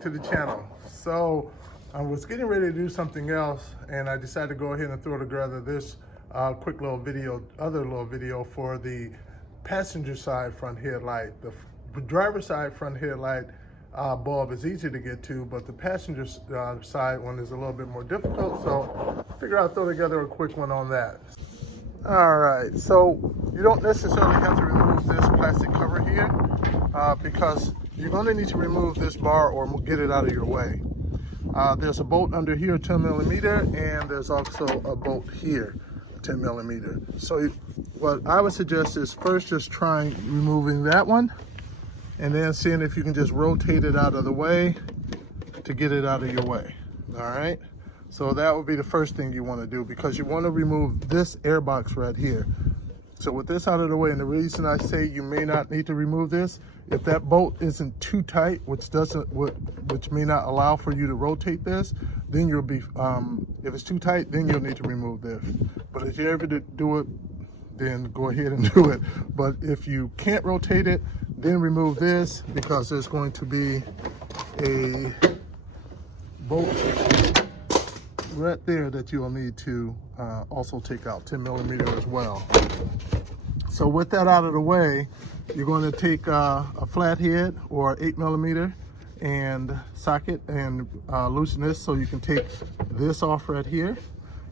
back to the channel. So I was getting ready to do something else, and I decided to go ahead and throw together this quick little video, other little video for the passenger side front headlight. The driver's side front headlight bulb is easy to get to, but the passenger side one is a little bit more difficult. So I figured I'd throw together a quick one on that. All right, so you don't necessarily have to remove this plastic cover here because you're going to need to remove this bar or get it out of your way. There's a bolt under here, 10 millimeter, and there's also a bolt here, 10 millimeter. So what I would suggest is first just trying removing that one and then seeing if you can just rotate it out of the way to get it out of your way. All right. So that would be the first thing you want to do, because you want to remove this air box right here. So with this out of the way, and the reason I say you may not need to remove this, if that bolt isn't too tight, which may not allow for you to rotate this, then you'll be, if it's too tight, then you'll need to remove this. But if you're able to do it, then go ahead and do it. But if you can't rotate it, then remove this, because there's going to be a bolt right there that you'll need to also take out, 10 millimeter as well. So with that out of the way, you're going to take a flathead or 8 millimeter and socket and loosen this so you can take this off right here.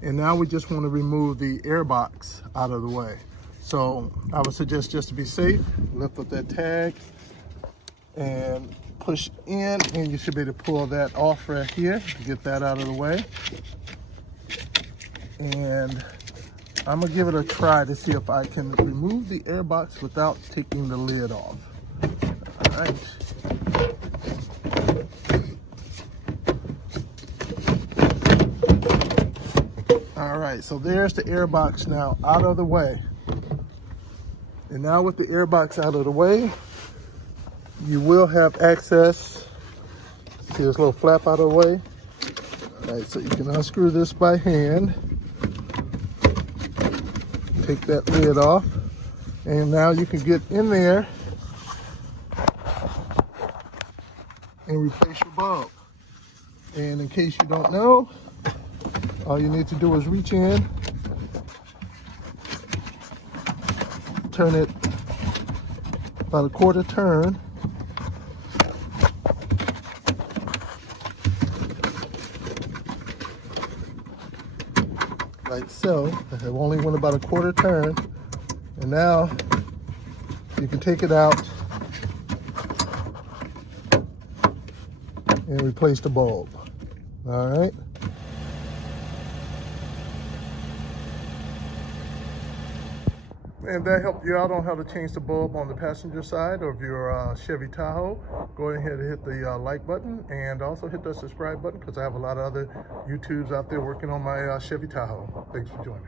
And now we just want to remove the air box out of the way. So I would suggest, just to be safe, lift up that tag and push in, and you should be able to pull that off right here to get that out of the way. And I'm gonna give it a try to see if I can remove the air box without taking the lid off. All right. All right, so there's the air box now out of the way. And now with the air box out of the way, you will have access. See this little flap out of the way? All right, so you can unscrew this by hand. Take that lid off. And now you can get in there and replace your bulb. And in case you don't know, all you need to do is reach in, turn it about a quarter turn, like so. It only went about a quarter turn, and now you can take it out and replace the bulb. All right. And that helped you out on how to change the bulb on the passenger side of your Chevy Tahoe. Go ahead and hit the like button, and also hit the subscribe button, because I have a lot of other YouTubes out there working on my Chevy Tahoe. Thanks for joining.